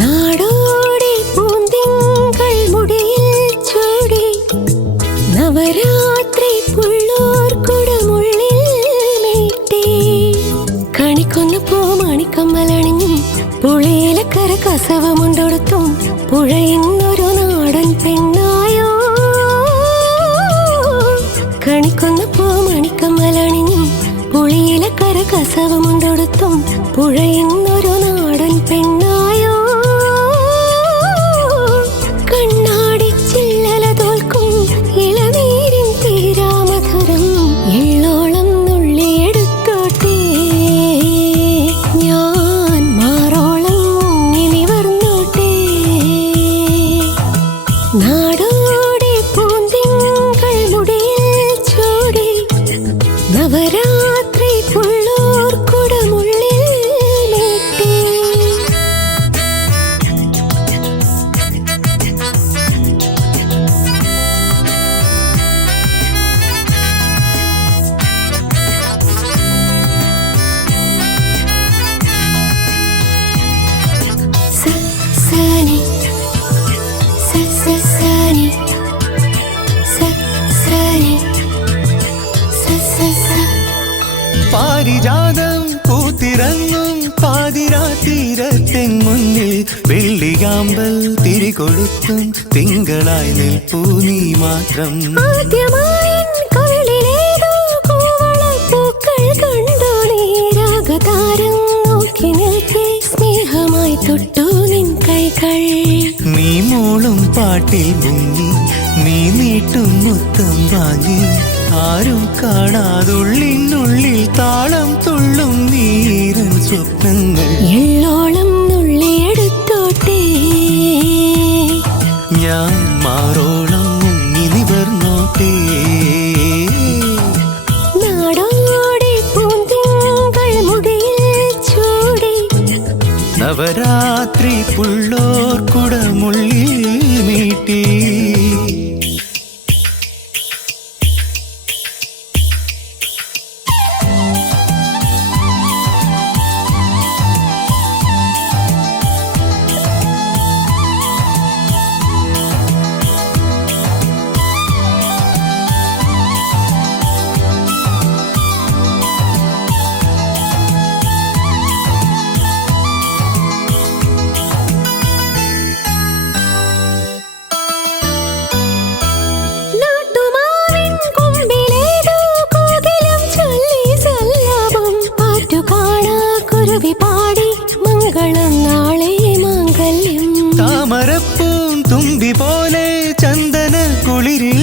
നാടോടി മുടിയിൽ ചൂടി നവരാത്രി കസവമുണ്ടൊടുത്തും പുഴയുന്നൊരു നാടൻ പെണ്ണായോ. പൂ പൂമണിക്കമ്മലണിഞ്ഞും പുളിയിലക്കര കസവമുണ്ടൊടുത്തും പുഴയുന്നൊരു നാടൻ പെണ്ണായോ. നവരാത്രി മുന്നിൽ വെള്ളിയാമ്പൽ തിരികൊടുത്തും തിങ്കളായി നിൽപ്പൂ നീ മാത്രം. തൊട്ടു നിൻ കൈകൾ. നീ മൂളും പാട്ടിൽ മുങ്ങി നീ നീട്ടും മുത്തം വാങ്ങി ആരും കാണാതുള്ളിനുള്ളിൽ താളം തുള്ളും നീരും സ്വപ്നങ്ങൾ. മാറോളം മുങ്ങി നിവർന്നോട്ടേ നാടോടി നവരാത്രി പുള്ളോർ കുടമുള്ളിൽ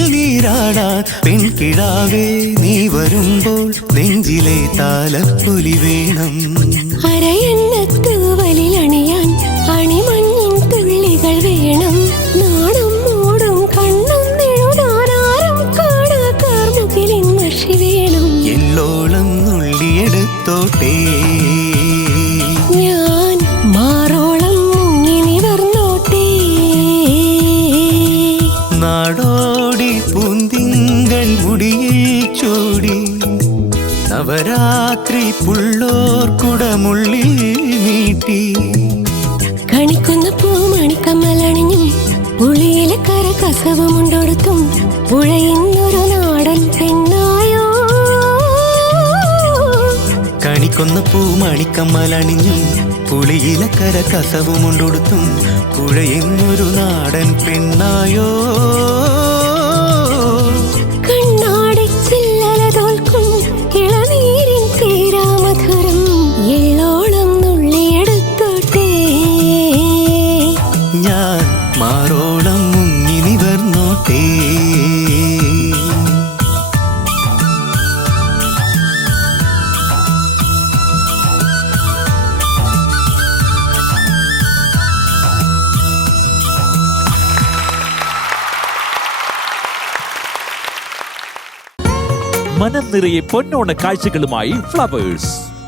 നീരാടാൻ പെൺകിടാവേ നീ വരുമ്പോൾ നെഞ്ചിലെ താലപ്പൊലി വേണം. അരയണ്ണത്തൂവലിലണിയാൻ അണിമഞ്ഞിൻ തുള്ളികൾ വേണം. നാടും മൂടും കണ്ണും നെഴുതാനാരും കാണാ കാർമുകിലിൻ മഷി വേണം. എല്ലോളം നുള്ളിയെടുത്തോട്ടേ. നവരാത്രി പുള്ളോർ കുടമുള്ളിൽ നീട്ടി. കണിക്കുന്ന പൂമണിക്കമ്മലണിഞ്ഞും പുളിയിലെ കര കസവമുണ്ടൊടുത്തും പുഴയുന്നൊരു നാടൻ പെണ്ണായോ. കണിക്കുന്ന പൂമണിക്കമ്മലണിഞ്ഞും പുളിയിലക്കര കസവുമുണ്ടൊടുത്തും പുഴയെന്നൊരു നാടൻ പെണ്ണായോ. ഞാൻ മാറോളം മുങ്ങി നിവർന്നോട്ടേ മനം നിറയെ പൊന്നോണ കാഴ്ചകളുമായി ഫ്ലവേഴ്സ്.